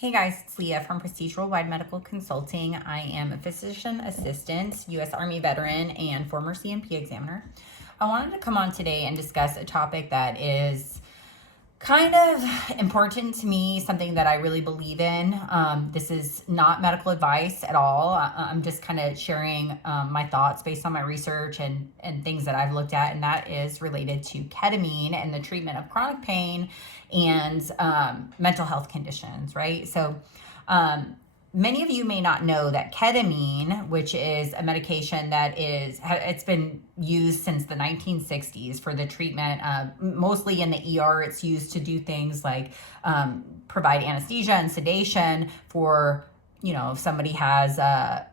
Hey guys, it's Leah from Prestige Worldwide Medical Consulting. I am a physician assistant, U.S. Army veteran, and former CMP examiner. I wanted to come on today and discuss a topic that is kind of important to me, something that I really believe in. This is not medical advice at all. I'm just kind of sharing my thoughts based on my research and things that I've looked at, and that is related to ketamine and the treatment of chronic pain and mental health conditions, right? So many of you may not know that ketamine, which is a medication that it's been used since the 1960s for the treatment, mostly in the ER. It's used to do things like provide anesthesia and sedation for, if somebody has, a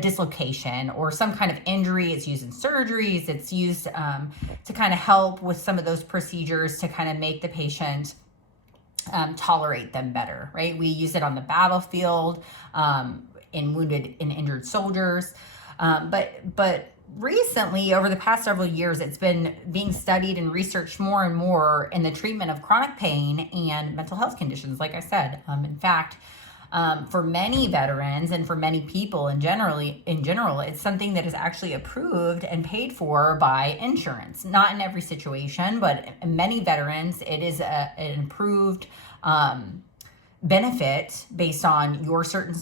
dislocation or some kind of injury. It's used in surgeries. It's used to kind of help with some of those procedures to kind of make the patient tolerate them better, right? We use it on the battlefield, in wounded and injured soldiers. But recently, over the past several years, it's been being studied and researched more and more in the treatment of chronic pain and mental health conditions, like I said. In fact, for many veterans and for many people in general, it's something that is actually approved and paid for by insurance. Not in every situation, but in many veterans, it is an approved benefit based on your certain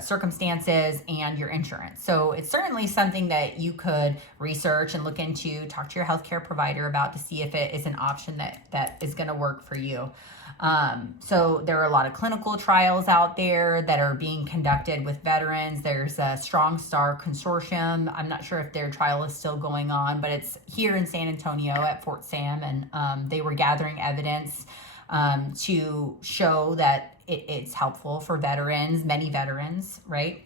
circumstances and your insurance. So it's certainly something that you could research and look into, talk to your healthcare provider about to see if it is an option that is going to work for you. So there are a lot of clinical trials out there that are being conducted with veterans. There's a Strong Star Consortium. I'm not sure if their trial is still going on, but it's here in San Antonio at Fort Sam, and they were gathering evidence to show that it's helpful for veterans, many veterans, right?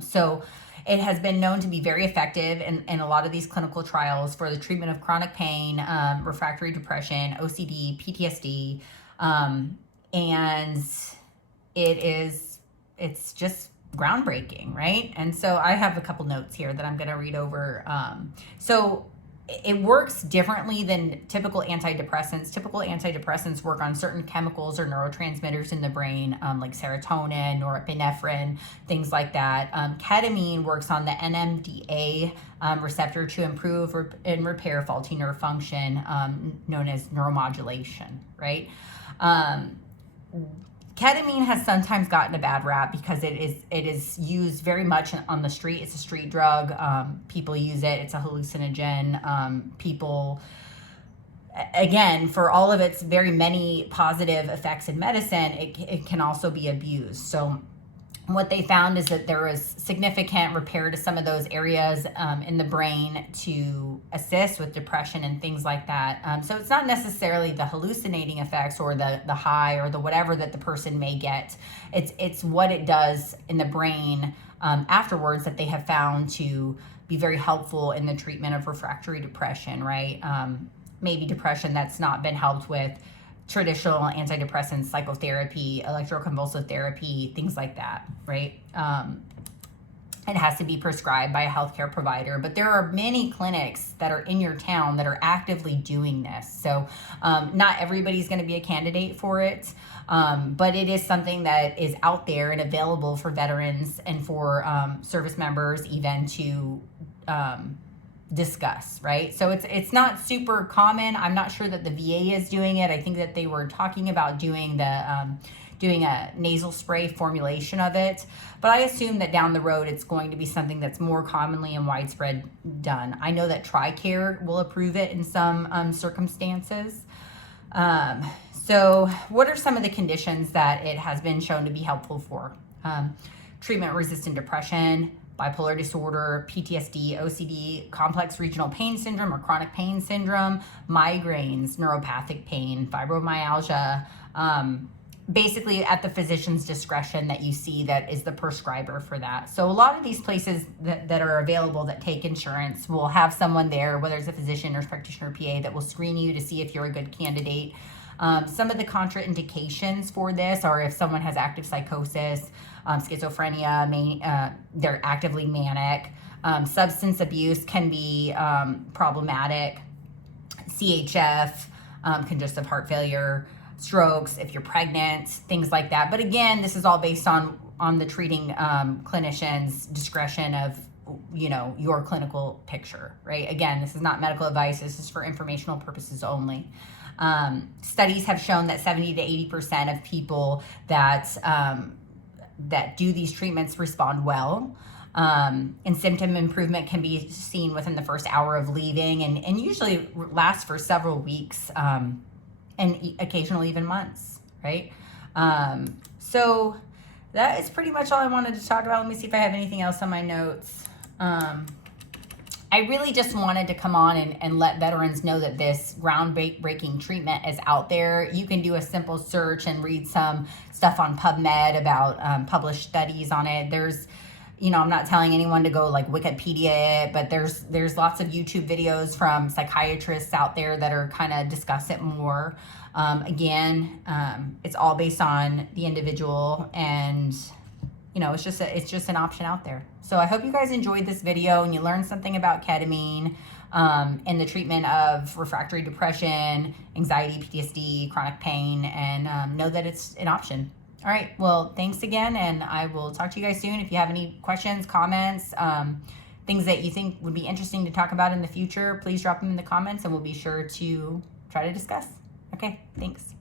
So it has been known to be very effective in a lot of these clinical trials for the treatment of chronic pain, refractory depression, OCD, PTSD, and it's just groundbreaking, right? And so I have a couple notes here that I'm going to read over. So it works differently than typical antidepressants. Typical antidepressants work on certain chemicals or neurotransmitters in the brain, like serotonin, norepinephrine, things like that. Ketamine works on the NMDA receptor to improve and repair faulty nerve function, known as neuromodulation, right? Ketamine has sometimes gotten a bad rap because it is used very much on the street. It's a street drug. People use it. It's a hallucinogen. People, again, for all of its very many positive effects in medicine, it can also be abused. So what they found is that there was significant repair to some of those areas in the brain to assist with depression and things like that. So it's not necessarily the hallucinating effects or the high or the whatever that the person may get. It's what it does in the brain afterwards that they have found to be very helpful in the treatment of refractory depression, right? Maybe depression that's not been helped with traditional antidepressants, psychotherapy, electroconvulsive therapy, things like that, right? It has to be prescribed by a healthcare provider, but there are many clinics that are in your town that are actively doing this. So not everybody's going to be a candidate for it, but it is something that is out there and available for veterans and for service members even to discuss, right? So it's not super common. I'm not sure that the VA is doing it. I think that they were talking about doing a nasal spray formulation of it, but I assume that down the road it's going to be something that's more commonly and widespread done. I know that TRICARE will approve it in some circumstances. So what are some of the conditions that it has been shown to be helpful for? Treatment-resistant depression, bipolar disorder, PTSD, OCD, complex regional pain syndrome or chronic pain syndrome, migraines, neuropathic pain, fibromyalgia, basically at the physician's discretion that you see that is the prescriber for that. So a lot of these places that are available that take insurance will have someone there, whether it's a physician, nurse practitioner, PA, that will screen you to see if you're a good candidate. Some of the contraindications for this are if someone has active psychosis, schizophrenia, they're actively manic, substance abuse can be problematic, CHF, congestive heart failure, strokes, if you're pregnant, things like that. But again, this is all based on the treating clinician's discretion of, you know, your clinical picture, right? Again, this is not medical advice. This is for informational purposes only. Studies have shown that 70 to 80% of people that do these treatments respond well. And symptom improvement can be seen within the first hour of leaving, and usually lasts for several weeks, and occasionally even months, right? So that is pretty much all I wanted to talk about. Let me see if I have anything else on my notes. I really just wanted to come on and let veterans know that this groundbreaking treatment is out there. You can do a simple search and read some stuff on PubMed about published studies on it. There's, you know, I'm not telling anyone to go like Wikipedia it, but there's lots of YouTube videos from psychiatrists out there that are kind of discuss it more. Again, it's all based on the individual, and you know, it's just an option out there. So I hope you guys enjoyed this video and you learned something about ketamine and the treatment of refractory depression, anxiety, PTSD, chronic pain, and know that it's an option. All right, well, thanks again, and I will talk to you guys soon. If you have any questions, comments, things that you think would be interesting to talk about in the future, please drop them in the comments and we'll be sure to try to discuss. Okay, thanks.